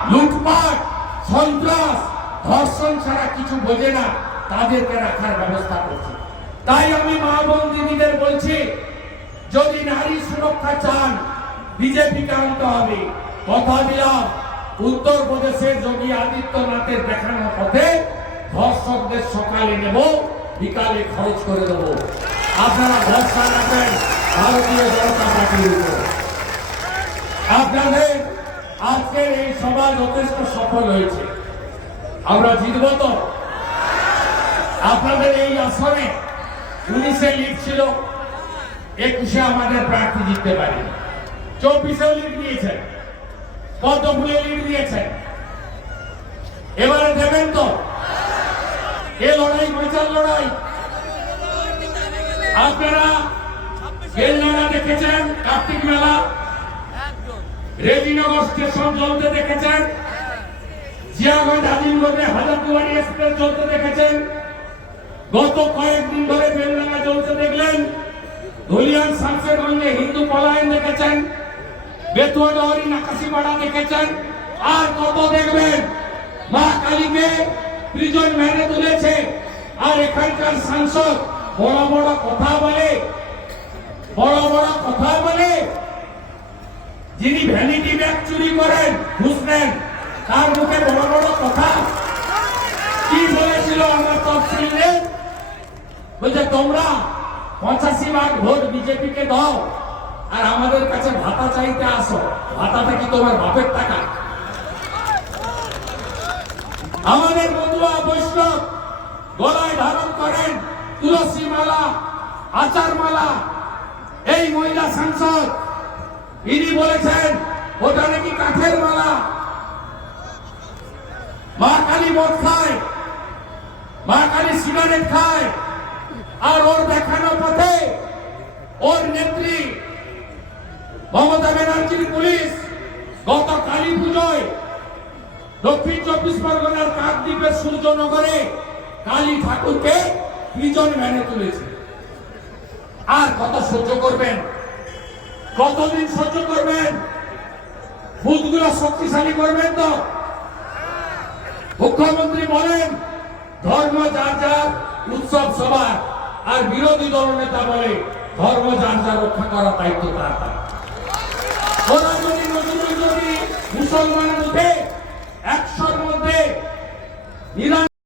লুটপাট, সন্ত্রাস, ধর্ষণ ছাড়া কিছু বোঝে না, তাদেরকে রাখার ব্যবস্থা করছে। তাই আমি মা বোন দিদিদের বলছি, যদি নারী সুরক্ষা চান, বিজেপিকে আনতে হবে। কথা দিলাম উত্তরপ্রদেশের যোগী আদিত্যনাথের দেখানো পথে ধর্ষকদের সকালে নেব, বিকালে খরচ করে দেব। আপনারা ভরসা রাখবেন, ভারতীয় জনতা পার্টির উপর। আপনাদের আজকের এই সভা যথেষ্ট সফল হয়েছে। আমরা জিতব তো। আপনাদের এই আসনে উনিশে লিড ছিল, একুশে আমাদের প্রার্থী জিততে পারি চব্বিশেও লিড দিয়েছেন পদ্মফুলে লিড দিয়েছেন এবারে দেবেন তো? এ লড়াই, বিচার লড়াই। আপনারা বেলনাড়া দেখেছেন কার্তিক মেলা। রেজিনগর স্টেশন জ্বলতে দেখেছেন। জিয়াগঞ্জ আজিমগঞ্জে হাজারদুয়ারি এক্সপ্রেস জ্বলতে দেখেছেন। গত কয়েকদিন ধরে বেলডাঙ্গা জ্বলতে দেখলেন। ধুলিয়ান শামসেরগঞ্জে হিন্দু পলায়ন দেখেছেন। বেতুয়া ডহরি নাকাশিপাড়া দেখেছেন। আর কত দেখবেন? মা কালীকে প্রিজন ভ্যানে তুলেছে। আর এখানকার সাংসদ বড় বড় কথা বলে, বড় বড় কথা বলে যিনি ভ্যানিটি ব্যাগ চুরি করেন ঘুষ নেন তার মুখে বড় বড় কথা? কি বলেছিল আমার তফসিলে? বলছে, তোমরা পঁচাশি ভাগ ভোট বিজেপি কে দাও আর আমাদের কাছে ভাতা চাইতে আসো। ভাতাটা কি তোমার বাপের টাকা? আমাদের বন্ধুরা বৈষ্ণব, গলায় ধারণ করেন তুলসী মালা আচার মালা এই মহিলা সাংসদ ইনি বলেছেন, ওটা নাকি কাঠের মালা? মা কালী মদ খায়, মা কালী সিগারেট খায়, আর ওর দেখানো পথে ওর নেত্রী মমতা ব্যানার্জির পুলিশ গত কালী পুজোয় দক্ষিণ চব্বিশ পরগনার কাকদ্বীপের সূর্যনগরে কালী ঠাকুরকে প্রিজন ভ্যানে তুলেছে। আর কত সহ্য করবেন? কতদিন সহ্য করবেন? বুথগুলো শক্তিশালী করবেন তো? মুখ্যমন্ত্রী বলেন, ধর্ম যার যার, উৎসব সবার। আর বিরোধী দল নেতা বলে, ধর্ম যার যার রক্ষা করার দায়িত্ব তার ওরা যদি যদি মুসলমান উঠে একশোর মধ্যে, নিরানব্বই